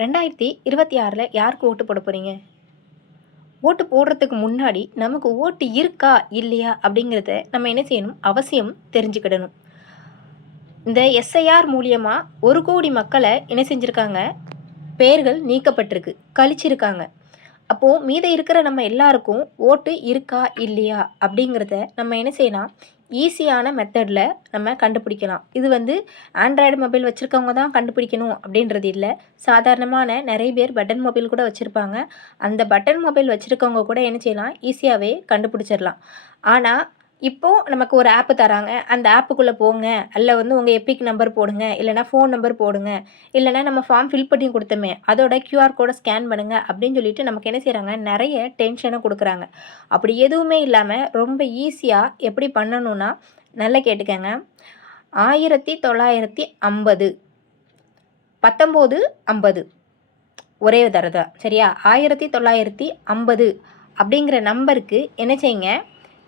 ரெண்டாயிரத்தி இருபத்தி ஆறில் யாருக்கு ஓட்டு போட போகிறீங்க ஓட்டு போடுறதுக்கு முன்னாடி நமக்கு ஓட்டு இருக்கா இல்லையா அப்படிங்கிறத நம்ம என்ன செய்யணும்? அவசியம் தெரிஞ்சுக்கிடணும். இந்த எஸ்ஐஆர் மூலியமாக ஒரு கோடி மக்களை என்ன செஞ்சுருக்காங்க? பெயர்கள் நீக்கப்பட்டிருக்கு கழிச்சிருக்காங்க. அப்போது மீத இருக்கிற நம்ம எல்லாருக்கும் ஓட்டு இருக்கா இல்லையா அப்படிங்கிறத நம்ம என்ன செய்யலாம்? ஈஸியான மெத்தடில் நம்ம கண்டுபிடிக்கலாம். இது வந்து ஆண்ட்ராய்டு மொபைல் வச்சுருக்கவங்க தான் கண்டுபிடிக்கணும் அப்படின்றது இல்லை. சாதாரணமான நிறைய பேர் பட்டன் மொபைல் கூட வச்சுருப்பாங்க. அந்த பட்டன் மொபைல் வச்சுருக்கவங்க கூட என்ன செய்யலாம்? ஈஸியாகவே கண்டுபிடிச்சிடலாம். ஆனால் இப்போது நமக்கு ஒரு ஆப்பு தராங்க. அந்த ஆப்புக்குள்ளே போங்க. அல்ல வந்து உங்கள் எப்பிக் நம்பர் போடுங்க. இல்லைனா ஃபோன் நம்பர் போடுங்க. இல்லைனா நம்ம ஃபார்ம் ஃபில் பண்ணி கொடுத்தோமே அதோட கியூஆர் கோடை ஸ்கேன் பண்ணுங்க அப்படின்னு சொல்லிட்டு நமக்கு என்ன செய்கிறாங்க நிறைய டென்ஷனை கொடுக்குறாங்க. அப்படி எதுவுமே இல்லாமல் ரொம்ப ஈஸியாக எப்படி பண்ணணும்னா நல்லா கேட்டுக்கங்க. ஆயிரத்தி தொள்ளாயிரத்தி ஐம்பது. பத்தொம்போது ஐம்பது. ஒரே தரதா சரியா? ஆயிரத்தி தொள்ளாயிரத்தி ஐம்பது அப்படிங்கிற நம்பருக்கு என்ன செய்யுங்க?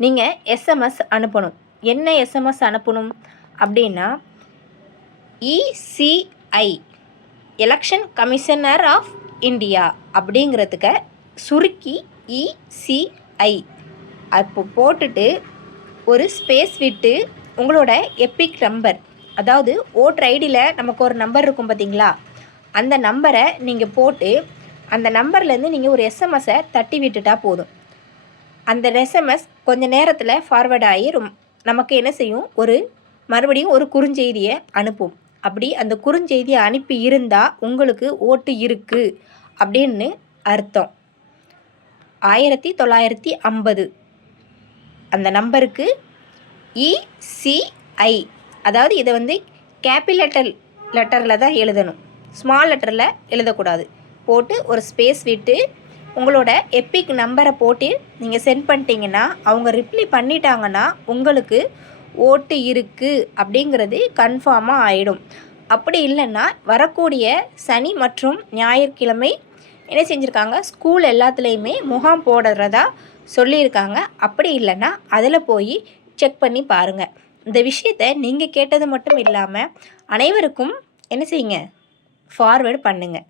நீங்கள் எஸ்எம்எஸ் அனுப்பணும். என்ன எஸ்எம்எஸ் அனுப்பணும்? அப்படின்னா ECI election commissioner of India அப்படிங்கிறதுக்க சுருக்கி இசிஐ அப்போ போட்டுட்டு ஒரு ஸ்பேஸ் விட்டு உங்களோட எப்பிக் நம்பர் அதாவது ஓட்டர் ஐடியில் நமக்கு ஒரு நம்பர் இருக்கும் பார்த்தீங்களா அந்த நம்பரை நீங்கள் போட்டு அந்த நம்பர்லேருந்து நீங்கள் ஒரு எஸ்எம்எஸை தட்டி விட்டுட்டா போதும். அந்த எஸ்எம்எஸ் கொஞ்ச நேரத்தில் ஃபார்வேர்ட் ஆகி ரொம் நமக்கு என்ன செய்யும்? ஒரு மறுபடியும் ஒரு குறுஞ்செய்தியை அனுப்பும். அப்படி அந்த குறுஞ்செய்தியை அனுப்பி இருந்தால் உங்களுக்கு ஓட்டு இருக்குது அப்படின்னு அர்த்தம். ஆயிரத்தி தொள்ளாயிரத்தி ஐம்பது. அந்த நம்பருக்கு இசிஐ அதாவது இதை வந்து கேபிலெட்டர் லெட்டரில் தான் எழுதணும். ஸ்மால் லெட்டரில் எழுதக்கூடாது. போட்டு ஒரு ஸ்பேஸ் விட்டு உங்களோட எப்பிக் நம்பரை போட்டு நீங்கள் சென்ட் பண்ணிட்டீங்கன்னா அவங்க ரிப்ளை பண்ணிட்டாங்கன்னா உங்களுக்கு ஓட்டு இருக்குது அப்படிங்கிறது கன்ஃபார்மாக ஆகிடும் அப்படி இல்லைன்னா வரக்கூடிய சனி மற்றும் ஞாயிற்றுக்கிழமை என்ன செஞ்சுருக்காங்க? ஸ்கூல் எல்லாத்துலேயுமே முகாம் போடுறதா சொல்லியிருக்காங்க. அப்படி இல்லைன்னா அதில் போய் செக் பண்ணி பாருங்கள் இந்த விஷயத்தை நீங்கள் கேட்டது மட்டும் இல்லாமல் அனைவருக்கும் என்ன செய்யுங்க? ஃபார்வேர்டு பண்ணுங்கள்